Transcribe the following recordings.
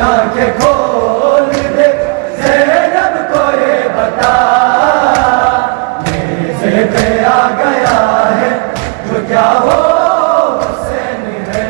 आंखें खोल दे ज़ैनब को ये बता, नेज़े पे आ गया है जो क्या हो हुसैन है।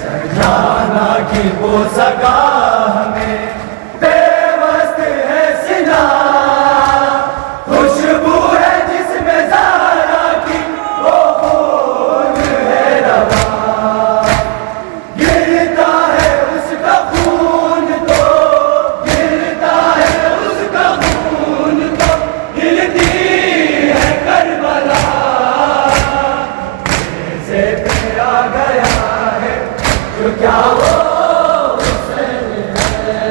सरजाना की वो सगा हमें बेवस्त है सिना, खुशबू है जिसमें ज़हरा की वो खून है रवा, गिरता है उसका खून तो, गिरता है उसका खून तो, हिलती है करबला। नेज़े पे आ गया है जो क्या वो हुसैन है।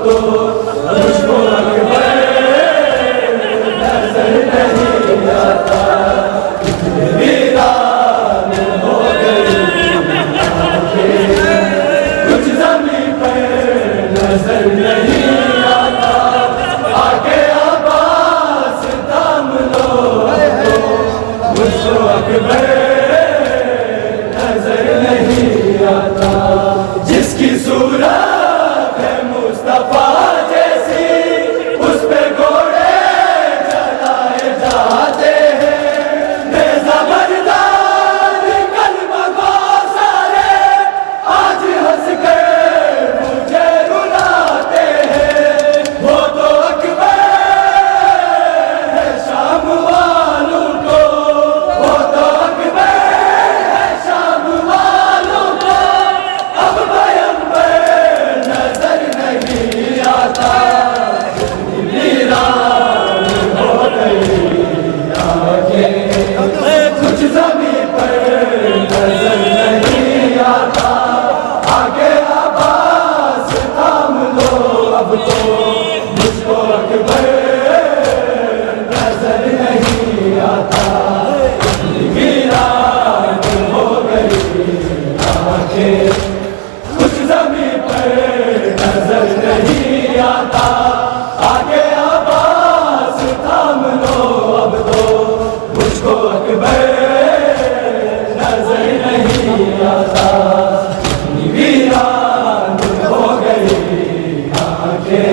तो मुझको अकबर नजर नहीं आता। वीरान हो गई आंखें, कुछ ज़मीं पर नजर नहीं आता। आके अब्बास थाम लो तो मुझको अकबर नजर नहीं आता। जिसकी सूरत है मुस्तफा जैसी, उस पे घोड़े चलाए जाते हैं। नेज़ा बरदार कलमा गो सारे आज हंस कर मुझे रुलाते हैं। वो तो अकबर है शाम वालों को, वो तो अकबर है शाम वालों को। अब पैगंबर नजर नहीं आता। वीरान हो गई आंखें, कुछ ज़मीं पर नजर नहीं आता। आगे अब्बास थाम लो अब तो मुझको अकबर नजर नहीं आता। वीरान हो गई आंखें, कुछ ज़मीं पर नजर नहीं आता। आगे अब्बास थाम लो अब तो मुझको अकबर नजर नहीं आता। वीरान हो गई आंखें,